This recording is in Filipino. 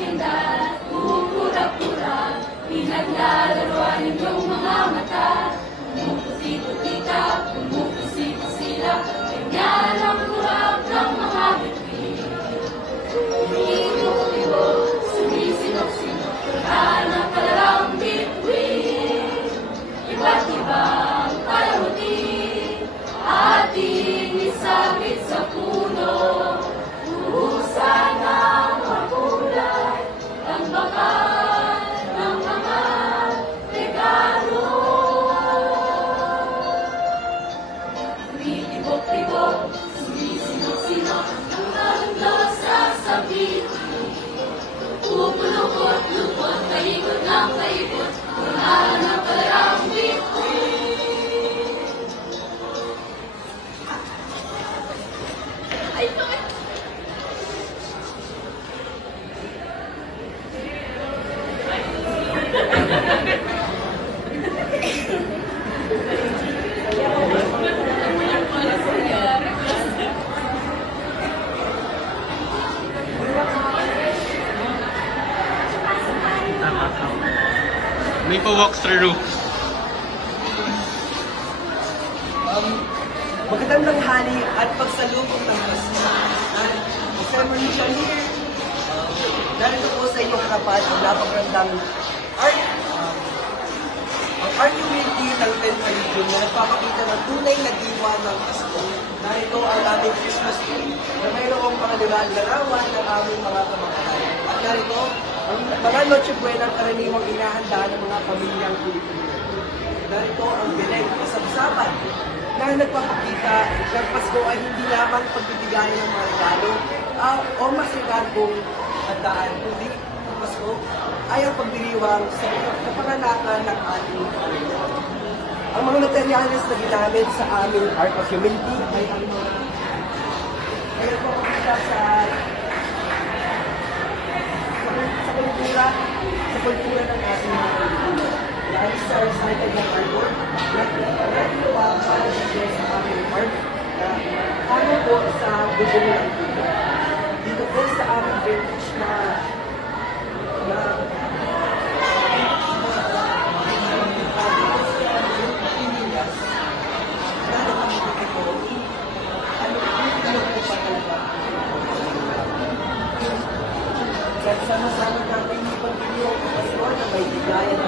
pindad, pupura-pura, pinaglalaroan ninyong mga mata. Pumupusi-putita, pumupusi-pusila, ganyan ang kurap ng mga bituin. Umiibo-ibo, sumisinok-sinok, wala na palarang bituin. Iba't ibang palamuti, ating isabit sa puno. Uhusan ng makulay, ang bakat ng mga regalo. Umitibok-tibok, sumisinok-sinok, ang mundo sa sabit. Pupulukot-lukot, paikot ng paikot, wala na palarang bituin. May pa-walk through. Magandang tanghali at pagsalubong ng Pasko. Ceremony here. Narito po sa inyong harapan ang napakagandang art. Ang art community ng 10th Legion na nagpapakita ng tunay na diwa ng Pasko. Narito ang aming Christmas tree na mayroong pangaliwaan larawan ng aming mga kamag-anak. At narito ang mga Noche Buena karaniwang inahanda ng mga pamilyang Pilipino. Narito ang Beleng kasabsaban na nagpapakita ng Pasko ay hindi lamang pagbibigay ng mga regalo o masigagong handaan, kundi ang Pasko ay ang pagdiriwang sa kapanganakan ng ating Panginoon. Ang mga materyales na ginamit sa aming Art of Humility ay ang mga nagpapakita sa kultura ng ating mga Pilipino. Dahil sa recited ng artwork, nagagawa para sa aming art na ano po sa bubong ng puno. Dito po sa aming vintage na Pilipinas, nakakakita ko ano po pa talaga. At sama-sama natin yung pagpilihan ng Pasko na may bigayan